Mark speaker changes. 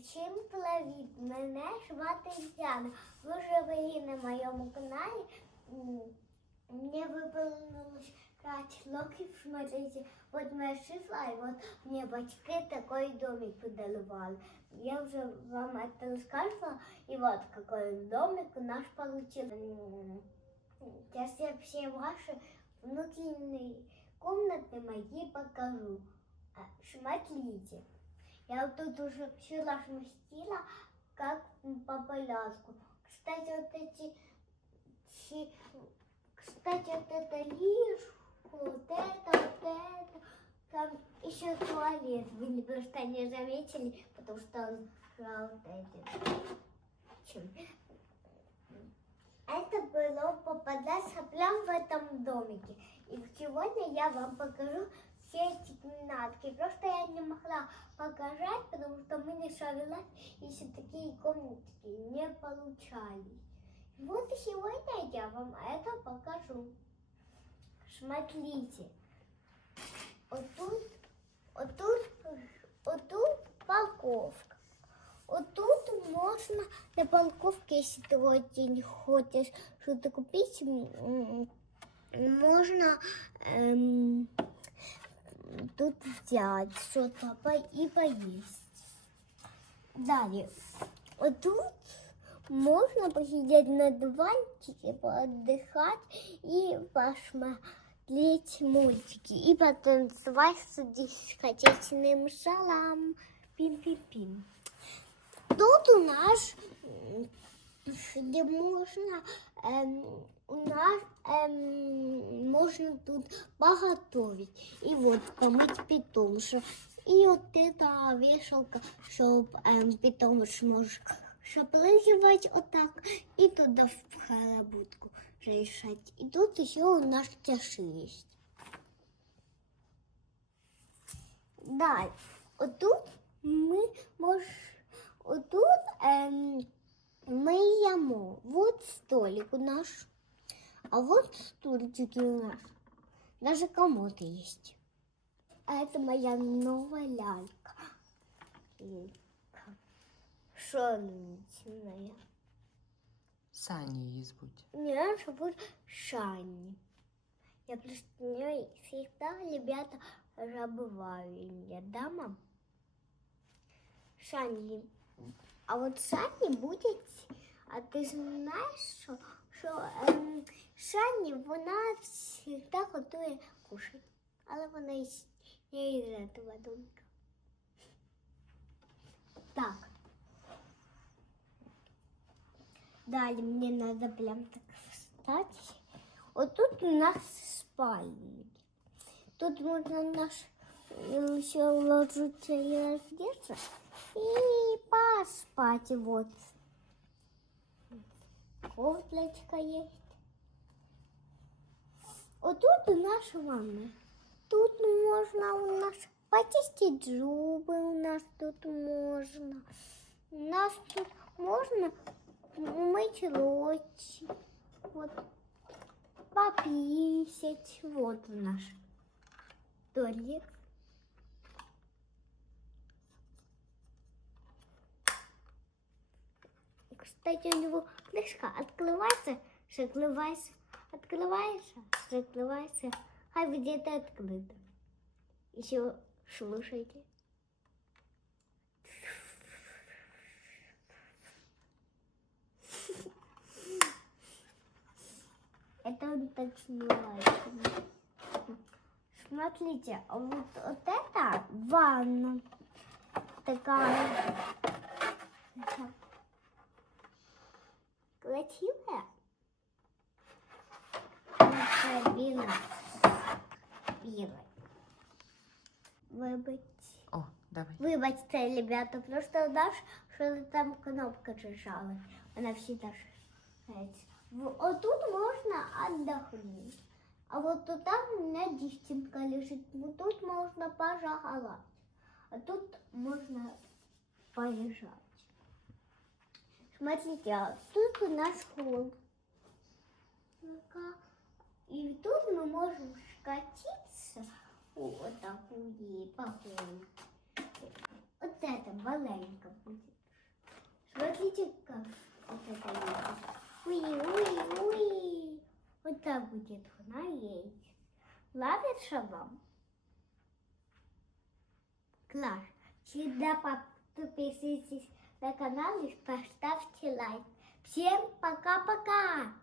Speaker 1: Всім привіт! Мене звати Яна. Ви вже були на моєму каналі. М, Мне выполнилось 5 років, смотрите, вот моя шифра, и вот мне батьки такой домик подарували. Я уже вам это рассказывала, и вот какой домик у нас получился. М, Сейчас я все ваши внутренние комнаты мои покажу. А, Смотрите. Я вот тут уже все разместила, как по порядку. Кстати, вот эти... Кстати, вот это лишь, вот это, вот это. Там еще туалет. Вы не- просто не заметили, потому что он брал вот эти. Это было попадаться прямо в этом домике. И сегодня я вам покажу все эти комнатки. Просто я не могла показать, потому что мы не шарилась, если такие комнатки не получались. Вот и сегодня я вам это покажу. Смотрите. Вот тут, вот тут, вот тут парковка. Вот тут можно на парковке, если ты очень хочешь что-то купить, можно эм, тут взять что-то и поесть. Далее. Вот тут можно посидеть на диванчике, поотдыхать и посмотреть мультики. И потанцевать с дискотечным шалом. Пим-пим-пим. Тут у нас, где можно, эм, у нас эм, можно тут поготовить. И вот помыть питомца. И вот эта вешалка, эм, питомец может шаплызивать вот так и туда в халабутку решать. И тут еще у нас чаши есть. Далі. Отут ми мож... Отут ем, ми їмо. Вот столик у нас. А вот стульчики у нас. Даже комод есть. А это моя новая лялька. Лялька. Шоночная.
Speaker 2: Сані її звуть.
Speaker 1: Меня зовут Шани. Я просто мне всегда ребята забываю меня, да, мам? Шани. А вот Шани будет, а ты знаешь, що, що ем, Шані, вона завжди готує кушать. Але вона із, не із этого домика. Так. Далее мне надо прям так встать. Вот тут у нас спальник. Тут можно наш еще ложиться и раздеться и поспать. Вот. Кофточка есть. Вот тут у нас ванна. Тут можно у нас почистить зубы, у нас тут можно. У нас тут можно мыть руки. Вот. Пописать. Вот наш туалет. Кстати, у него крышка открывается, закрывается, открывается, закрывается. А где-то открыто. Еще слушайте. Это он так снимает. Смотрите, а вот, вот это ванна такая красивая. Такая белая. Белая. Выбыть.
Speaker 2: О, давай.
Speaker 1: Вибачте, ребята, просто у нас що там кнопка держалась. Вона всегда. В- Отут можна отдохнуть. А вот тут там у меня дистинка лежит. Вот тут можно пожаловать. А тут можно полежать. Смотрите, а тут у нас холл. И тут мы можем скатиться вот так и по холлу. Вот это маленько будет. Видите, как вот это едет? Уи, уи, уи. Вот так будет она едет. Нравится вам? Класс. Всегда подписывайтесь на канал и поставьте лайк. Всем пока-пока!